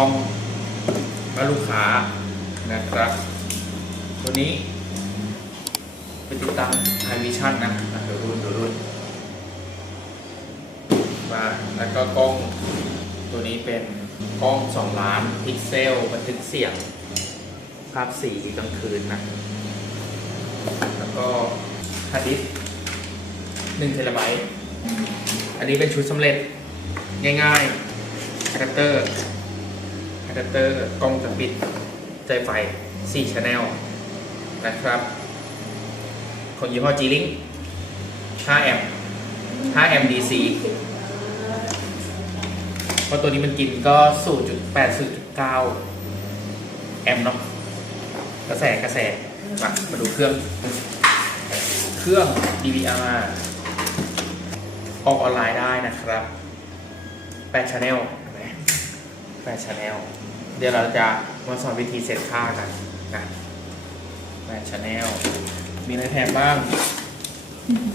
กล้องมาลูกค้านะครับ ตัวนี้เป็นติดตั้ง High Vision นะเดี๋ยวรุ่นเดี๋ยวรุ่นมาแล้วก็กล้องตัวนี้เป็นกล้อง 2 ล้านพิกเซลบันทึกเสียง ภาพสีกลางคืนนะ แล้วก็ฮาร์ดดิสก์1เทราไบต์ อันนี้เป็นชุดสำเร็จง่ายๆอะแดปเตอร์ อะแดปเตอร์กล้องจะปิดใจไฟ4 Channel นะครับของยี่ห้อ G-Link 5 แอมป์ 5 แอมป์ DC เพราะตัวนี้มันกินก็ 0.8 0.9 แอมป์เนาะกระแสกระแสมามาดูเครื่อง เครื่อง DVR ออกออนไลน์ได้นะครับ8 Channel เห็นไหม8 Channel เดี๋ยวเราจะมาสอนวิธีเซตค่ากันนะ8 Channel มีอะไรแถมบ้าง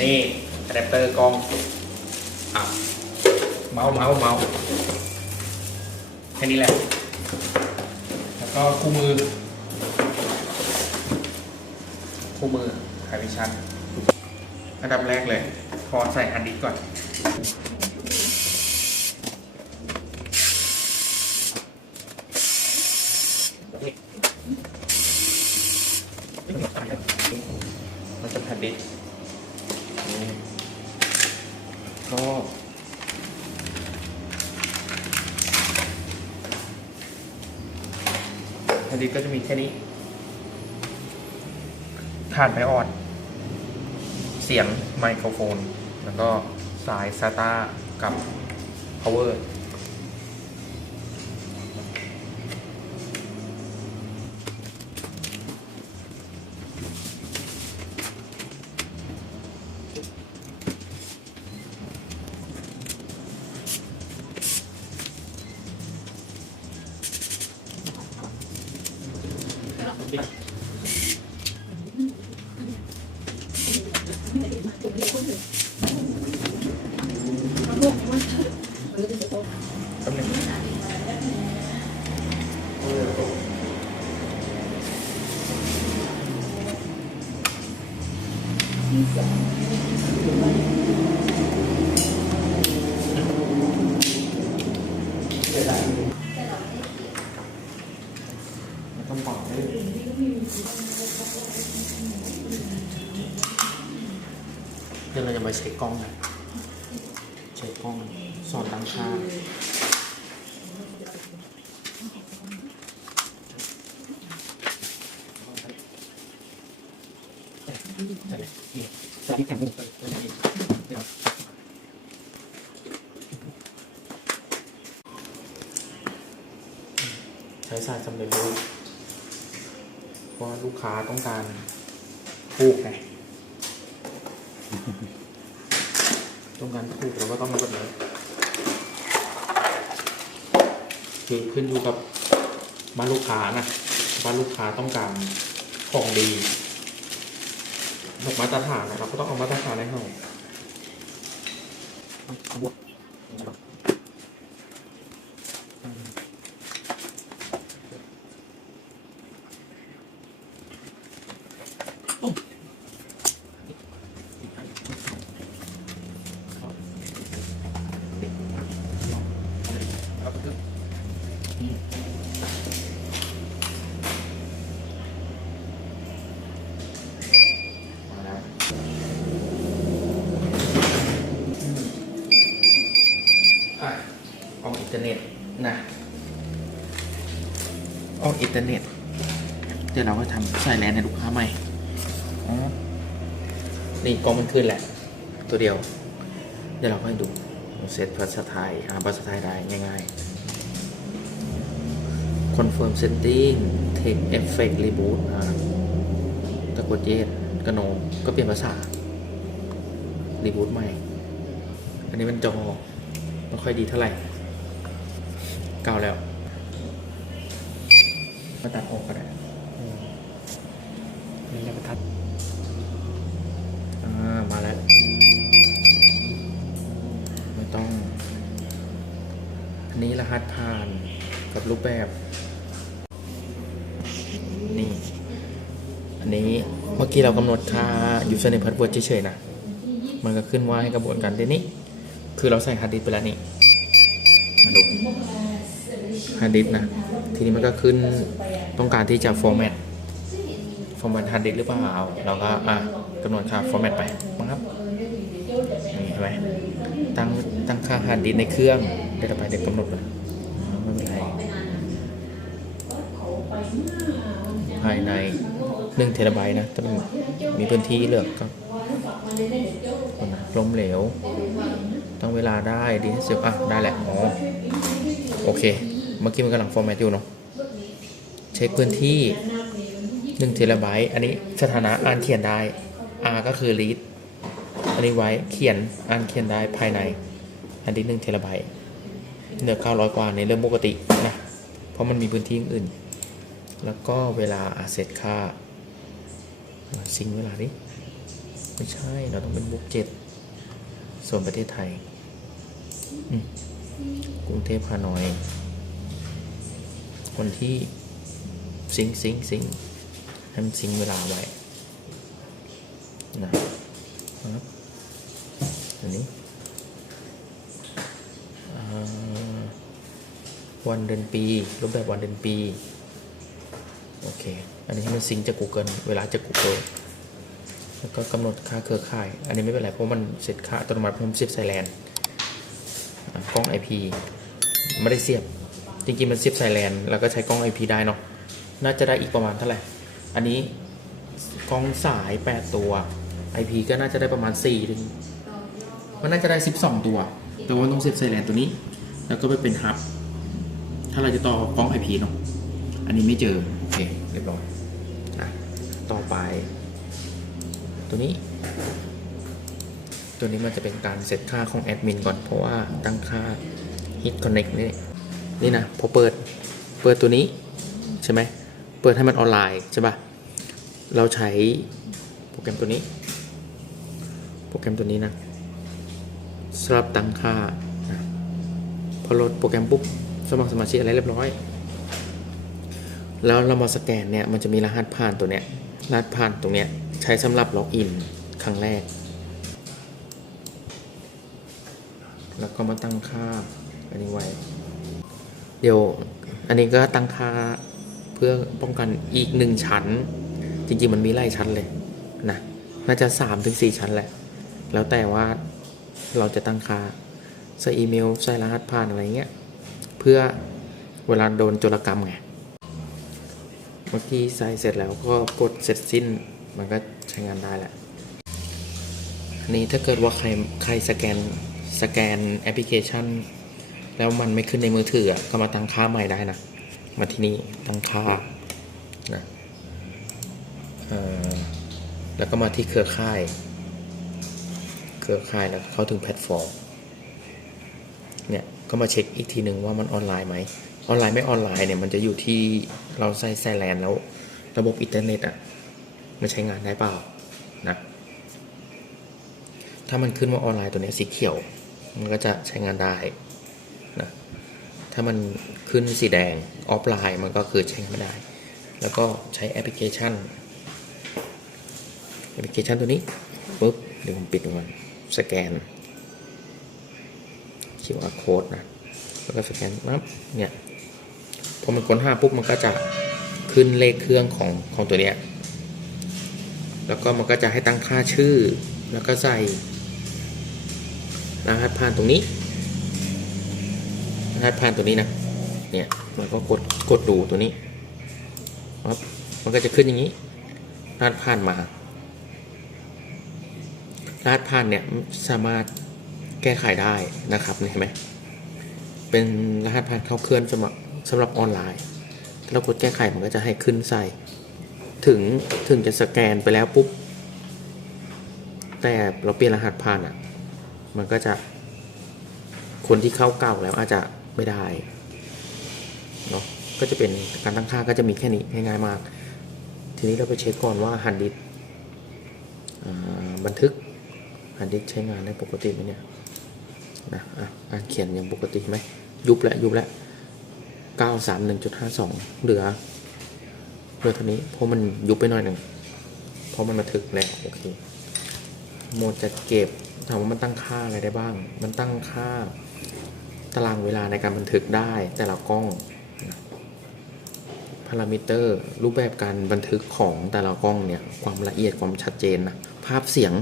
นี่อะแดปเตอร์กล้องอะเมาส์เมาส์เมาส์แค่นี้แหละ แล้วก็คู่มือ คู่มือไฮวิชั่นอันดับแรกเลยพอใส่ฮันดิสก่อนจะฮันดิสก์นี่ก็ฮันดิสก์ก็จะมีแค่นี้ ถ่าดไมออด เสียงไมโครโฟน แล้วก็สาย SATA กับ power มันต้องบอกด้วยเดี๋ยวเราจะมาเช็คกล้องกันเช็คกล้องสอนตั้งค่า ใช้สายสำเร็จรูปเพราะว่าลูกค้าต้องการผูกไงต้องการผูกเราก็ต้องมาแบบนี้คือขึ้นอยู่กับบ้านลูกค้านะบ้านลูกค้าต้องการของดี แบบมาตรฐานนะเราก็ต้องเอามาตรฐานให้เขามาแล้วอะออกอิน เทอร์เน็ตนะออกอินเทอร์เน็ต เดี๋ยวเราก็ทำใส่แลนให้ลูกค้าใหม่อ๋อนี่กล้องมันขึ้นแหละ ตัวเดียว เดี๋ยวเราค่อยดู เซตภาษาไทยอ่านภาษาไทยได้ง่ายๆ confirm setting take effect reboot อ่าตะกดเยสกระโนมก็เปลี่ยนภาษา รีบูตใหม่ อันนี้มันจอไม่ค่อยดีเท่าไหร่ เก่าแล้วมาตัดออกก็ได้อืมนี่จะประทัดอ่ามาแล้ว ไม่ต้อง อันนี้รหัสผ่านก็กับรูปแบบ นี่ อันนี้เมื่อกี้เรากำหนดค่า username password เฉยๆนะ มันก็ขึ้นว่าให้กระบวนการทีนี้ คือเราใส่ฮาร์ดดิสก์ไปแล้วนี่มาดู ฮาร์ดดิสก์นะ ทีนี้มันก็ขึ้นต้องการที่จะ format format ฮาร์ดดิสก์หรือเปล่าเราก็อะกำหนดค่า format ไปครับนี่เห็นไหมตั้งตั้งค่าฮาร์ดดิสก์ในเครื่องเดี๋ยวต่อไปเด็กกำหนดเลยไม่เป็นไรภายใน1เทราไบต์นะถ้ามันมีพื้นที่เลือกก็ล้มเหลวตั้งเวลาได้ดีที่สุดอะ ได้แหละอ๋อโอเค เมื่อกี้มันกำลังฟอร์แมตอยู่เนาะเช็คพื้นที่1เทราไบต์อันนี้สถานะอ่านเขียนได้ R ก็คือ read อันนี้ไว้เขียนอ่านเขียนได้ภายใน อันนี้1เทราไบต์เหนือ900 กว่าในเรื่องปกตินะเพราะมันมีพื้นที่อื่น แล้วก็เวลาอาเซตค่าซิงเวลานี้ไม่ใช่เราต้องเป็นบุกเจ็ดส่วนประเทศไทยกรุงเทพฮานอย คนที่ซิงซิงซิงค์ให้มันซิงเวลาไว้นะครับอันนี้อ่วันเดือนปี รูปแบบวันเดือนปี โอเค อันนี้ให้มันซิงจาก Google เวลาจาก Google แล้วก็กำหนดค่าเครือข่าย อันนี้ไม่เป็นไร เพราะมันเสร็จค่าอัตโนมัติผมเสียบสายแลนกล้อง IP ไม่ได้เสียบ จริงๆ มันเสียบสายแลนแล้วก็ใช้กล้อง IP ได้เนาะน่าจะได้อีกประมาณเท่าไหร่ อันนี้กล้องสาย 8 ตัว IP ก็น่าจะได้ประมาณ4ถึงมันน่าจะได้ 12 ตัว แต่ว่าต้องเสียบสายแลนตัวนี้ แล้วก็ไปเป็นฮับ ถ้าเราจะต่อกล้อง IP เนาะอันนี้ไม่เจอ โอเค เรียบร้อยนะต่อไป ตัวนี้ ตัวนี้มันจะเป็นการเซตค่าของแอดมินก่อนเพราะว่าตั้งค่า hit connect นี่ นี่นะพอเปิดเปิดตัวนี้ใช่ไหมเปิดให้มันออนไลน์ใช่ปะเราใช้โปรแกรมตัวนี้ โปรแกรมตัวนี้นะสำหรับตั้งค่านะพอโหลดโปรแกรมปุ๊บสมัครสมาชิกอะไรเรียบร้อย แล้วเรามาสแกนเนี่ยมันจะมีรหัสผ่านตัวเนี้ยรหัสผ่านตรงเนี้ยใช้สำหรับล็อกอินครั้งแรก แล้วก็มาตั้งค่าอันนี้ไว้ เดี๋ยวอันนี้ก็ตั้งค่าเพื่อป้องกันอีกหนึ่งชั้น จริงๆมันมีหลายชั้นเลยนะน่าจะ3ามถึงสชั้นแหละ แล้วแต่ว่าเราจะตั้งค่าใส่อีเมลใส่รหัสผ่านอะไรเงี้ยเพื่อเวลาโดนโจรกรรมไงเมื่อกี้ใส่เสร็จแล้วก็กดเสร็จสิ้นมันก็ใช้งานได้แหละอันนี้ถ้าเกิดว่าใครใครสแกนสแกนแอปพลิเคชัน แล้วมันไม่ขึ้นในมือถืออะก็มาตั้งค่าใหม่ได้นะ มาที่นี่ตั้งค่านะแล้วก็มาที่เครือข่าย เครือข่ายแล้วเข้าถึงแพลตฟอร์ม เนี่ยก็มาเช็คอีกทีหนึ่งว่ามันออนไลน์ไหม ออนไลน์ไม่ออนไลน์เนี่ยมันจะอยู่ที่เราใส่แซแลนแล้ว ระบบอินเทอร์เน็ตอะมันใช้งานได้เปล่านะ ถ้ามันขึ้นว่าออนไลน์ตัวนี้สีเขียว มันก็จะใช้งานได้ นะถ้ามันขึ้นสีแดงออฟไลน์มันก็คือใช้ไม่ได้ แล้วก็ใช้แอปพลิเคชันแอปพลิเคชันตัวนี้ปุ๊บเดี๋ยวผมปิดก่อนสแกน QR code นะ แล้วก็สแกนปั๊บเนี่ยพอมันค้นหาปุ๊บมันก็จะขึ้นเลขเครื่องของของตัวเนี้ยแล้วก็มันก็จะให้ตั้งค่าชื่อ แล้วก็ใส่รหัสผ่านตรงนี้ รหัสผ่านตัวนี้นะ เนี่ยมันก็กดกดดูตัวนี้ปั๊บมันก็จะขึ้นอย่างนี้รหัสผ่านมารหัสผ่านเนี่ยสามารถแก้ไขได้นะครับเห็นไหมเป็นรหัสผ่านเข้าเคลื่อนสำหรับสำหรับออนไลน์เรากดแก้ไขมันก็จะให้ขึ้นใส่ ถึงถึงจะสแกนไปแล้วปุ๊บ แต่เราเปลี่ยนรหัสผ่านอะ มันก็จะคนที่เข้าเก่าแล้วอาจจะ ไม่ได้เนาะก็จะเป็นการตั้งค่าก็จะมีแค่นี้ง่ายๆมาก ทีนี้เราไปเช็คก่อนว่าฮันดิสบันทึกฮันดิสใช้งานได้ปกติไหมเนี่ยนะอะอ่านเขียนอย่างปกติไหมยุบแล้วยุบแล้วเก้าสามหนึ่งจุดห้าสองเหลือเหลือเท่านี้เพราะมันยุบไปหน่อยหนึ่งเพราะมันมาถึกแล้วโอเคโหมดจัดเก็บถามว่ามันตั้งค่าอะไรได้บ้าง มันตั้งค่า ตารางเวลาในการบันทึกได้แต่ละกล้องพารามิเตอร์ รูปแบบการบันทึกของแต่ละกล้องเนี่ย ความละเอียดความชัดเจนนะ ภาพเสียง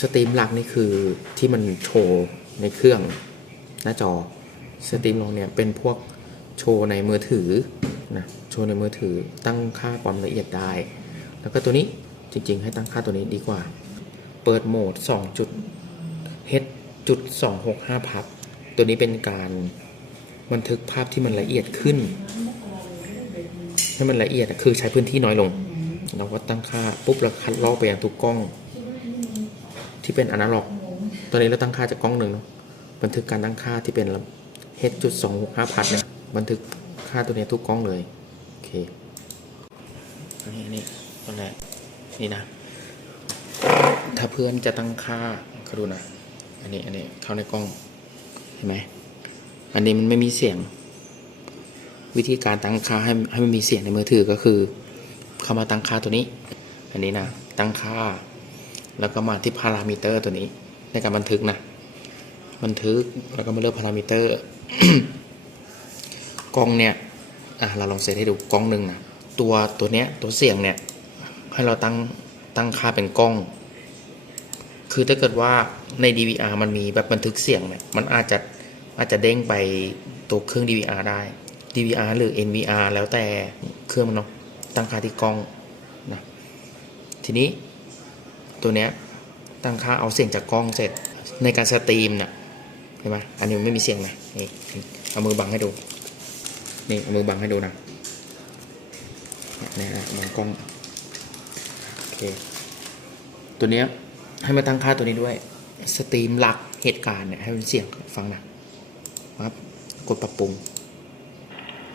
สตรีมหลักนี่คือที่มันโชว์ในเครื่องหน้าจอ สตรีมลงเนี่ยเป็นพวกโชว์ในมือถือนะโชว์ในมือถือตั้งค่าความละเอียดได้ แล้วก็ตัวนี้จริง ๆ ให้ตั้งค่าตัวนี้ดีกว่า เปิดโหมด 2 จุด h จุด265พับ ตัวนี้เป็นการบันทึกภาพที่มันละเอียดขึ้น ให้มันละเอียดคือใช้พื้นที่น้อยลง เราก็ตั้งค่าปุ๊บเราคัดลอกไปยังทุกกล้อง ที่เป็นอนาล็อกตอนนี้เราตั้งค่าจากกล้องหนึ่งเนาะบันทึกการตั้งค่าที่เป็น h จุด265พัดเนี่ยบันทึกค่าตัวนี้ทุกกล้องเลยโอเคอันนี้อันนี้ตอนแรกนี่นะ ถ้าเพื่อนจะตั้งค่าเขาดูนะอันนี้อันนี้เข้าในกล้อง เห็นไหมอันนี้มันไม่มีเสียง วิธีการตั้งค่าให้ให้มันมีเสียงในมือถือก็คือ เข้ามาตั้งค่าตัวนี้ อันนี้นะตั้งค่า แล้วก็มาที่พารามิเตอร์ตัวนี้ ในการบันทึกนะบันทึกแล้วก็มาเลือกพารามิเตอร์กล้องเนี่ยอะเราลองเซตให้ดูกล้องหนึ่งนะตัวตัวเนี้ยตัวเสียงเนี่ยให้เราตั้งตั้งค่าเป็นกล้อง คือถ้าเกิดว่า ใน DVR มันมีแบบบันทึกเสียงเนี่ยมันอาจจะอาจจะเด้งไปตัวเครื่อง DVR ได้ DVR หรือ NVR แล้วแต่เครื่องมันเนาะตั้งค่าที่กล้องนะทีนี้ตัวเนี้ยตั้งค่าเอาเสียงจากกล้องเสร็จในการสตรีมเนี่ยเห็นไหมอันนี้ไม่มีเสียงนะนี่เอามือบังให้ดูนี่เอามือบังให้ดูนะนี่นะบังกล้องโอเคตัวเนี้ยให้มาตั้งค่าตัวนี้ด้วย สตรีมหลักเหตุการณ์เนี่ยให้เป็นเสียงฟังนะปั๊บกดปรับปรุง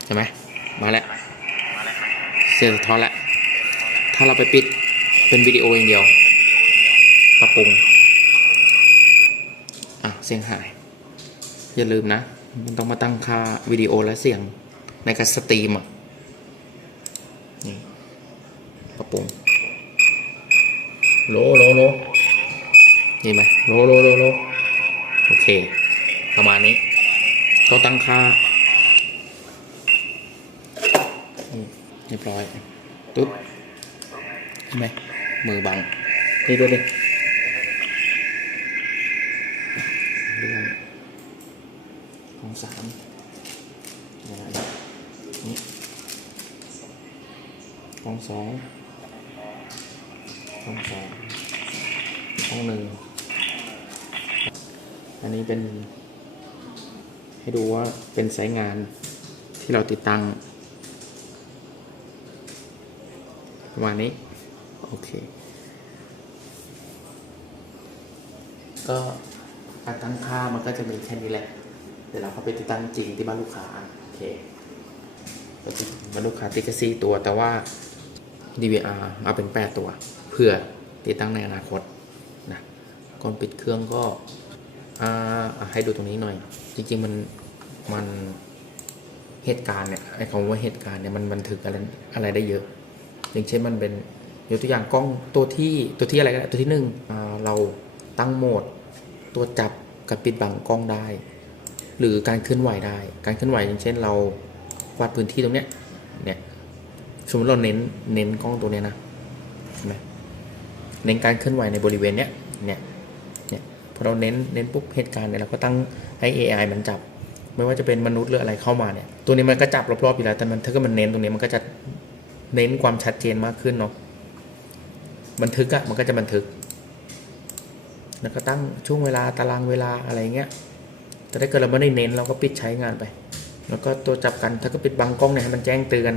ใช่ไหมมาแล้วเสียงสะท้อนแล้วถ้าเราไปปิดเป็นวิดีโออย่างเดียวปรับปรุงอะเสียงหาย อย่าลืมนะ มันต้องมาตั้งค่าวิดีโอและเสียงในการสตรีมอะนี่ปรับปรุงโลโลโล นี่ไหมโลโลโลโลโอเค ประมาณนี้ก็ตั้งค่าอืมเรียบร้อยตุ๊บเห็นไหมมือบัง นี่ด้วยดิเรื่องของสามนะนี่ของสองของสองของหนึ่ง อันนี้เป็น ให้ดูว่าเป็นสายงานที่เราติดตั้ง ประมาณนี้ โอเค ก็การตั้งค่ามันก็จะมีแค่นี้แหละ เดี๋ยวเราเข้าไปติดตั้งจริงที่บ้านลูกค้า โอเคก็ติดบ้านลูกค้าติดแค่สี่ตัว แต่ว่า DVR เอาเป็น8ตัว เพื่อติดตั้งในอนาคตนะก่อนปิดเครื่องก็ อ่าให้ดูตรงนี้หน่อย จริง ๆ มันมันเหตุการณ์เนี่ยไอ้คำว่าเหตุการณ์เนี่ยมันบันทึกอะไรอะไรได้เยอะ อย่างเช่นมันเป็นยกตัวอย่างกล้องตัวที่ตัวที่อะไรก็ได้ตัวที่หนึ่งเราตั้งโหมด ตัวจับกับปิดบังกล้องได้ หรือการเคลื่อนไหวได้ การเคลื่อนไหวอย่างเช่นเราวัดพื้นที่ตรงเนี้ยเนี่ยสมมติเราเน้นเน้นกล้องตัวเนี้ยนะใช่ไหมเน้นการเคลื่อนไหวในบริเวณเนี้ยเนี่ย พอเราเน้นเน้นปุ๊บเหตุการณ์เนี่ยเราก็ตั้งให้ AI มันจับ ไม่ว่าจะเป็นมนุษย์หรืออะไรเข้ามาเนี่ยตัวนี้มันก็จับรอบๆอยู่แล้วแต่มันถ้าเกิดมันเน้นตรงนี้มันก็จะเน้นความชัดเจนมากขึ้นเนาะบันทึกอะมันก็จะบันทึก แล้วก็ตั้งช่วงเวลาตารางเวลาอะไรเงี้ยแต่ถ้าเกิดเราไม่ได้เน้นเราก็ปิดใช้งานไป แล้วก็ตัวจับกันถ้าก็ปิดบังกล้องเนี่ยให้มันแจ้งเตือน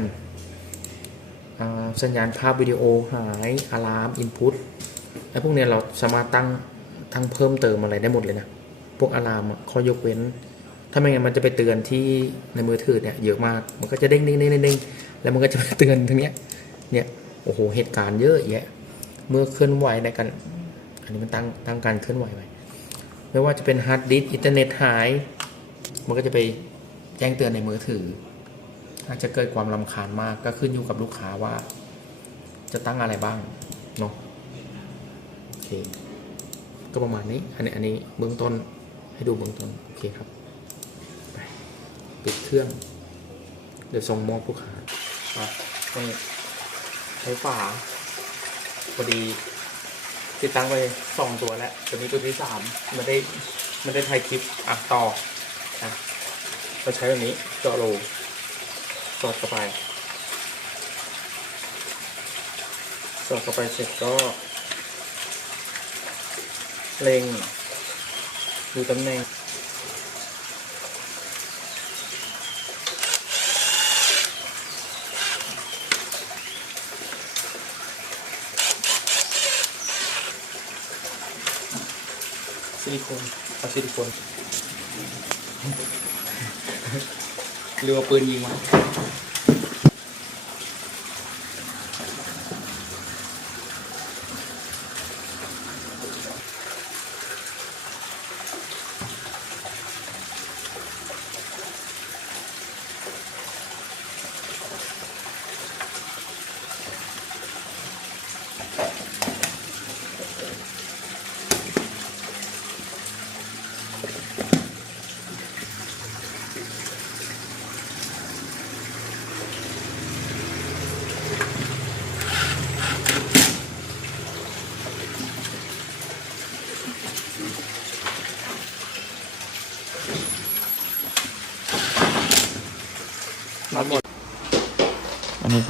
อสัญญาณภาพวิดีโอหายอะลามอินพุตไอ้พวกเนี้ยเราสามารถตั้ง ทั้งเพิ่มเติมอะไรได้หมดเลยนะ พวกอะลามข้อยกเว้น ถ้าไม่งั้นมันจะไปเตือนที่ในมือถือเนี่ยเยอะมาก มันก็จะเด้งเด้งเด้งเด้งแล้วมันก็จะไปเตือนตรงเนี้ย เนี่ย โอ้โห เหตุการณ์เยอะแยะ เมื่อเคลื่อนไหวในการ อันนี้มันตั้งตั้งการเคลื่อนไหวไว้ไม่ว่าจะเป็นฮาร์ดดิสก์อินเทอร์เน็ตหาย มันก็จะไปแจ้งเตือนในมือถือ อาจจะเกิดความลำคาญมาก ก็ขึ้นอยู่กับลูกค้าว่า จะตั้งอะไรบ้าง เนาะโอเค ก็ประมาณนี้ อันนี้อันนี้เบื้องต้นให้ดูเบื้องต้นโอเคครับไปปิดเครื่อง เดี๋ยวส่งมอบลูกค้าอะนี่ใช้ฝาพอดีติดตั้งไปสองตัวแล้วตัวนี้ตัวที่สามไม่ได้ไม่ได้ถ่ายคลิปอัดต่อนะเราใช้แบบนี้เจาะรูสอดเข้าไปสอดเข้าไปเสร็จก็ เล็ง ดูตำแหน่งซิลิโคนเอาซิลิโคนเรือปืนยิงมา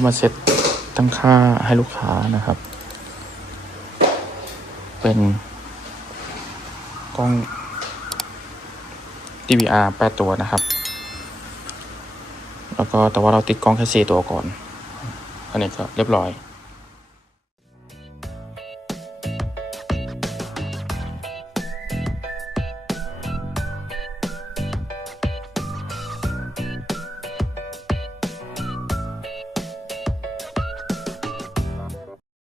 มาเซ็ตตั้งค่าให้ลูกค้านะครับ เป็นกล้อง DVR 8ตัวนะครับ แล้วก็แต่ว่าเราติดกล้องแค่4ตัวก่อนอันนี้ก็เรียบร้อย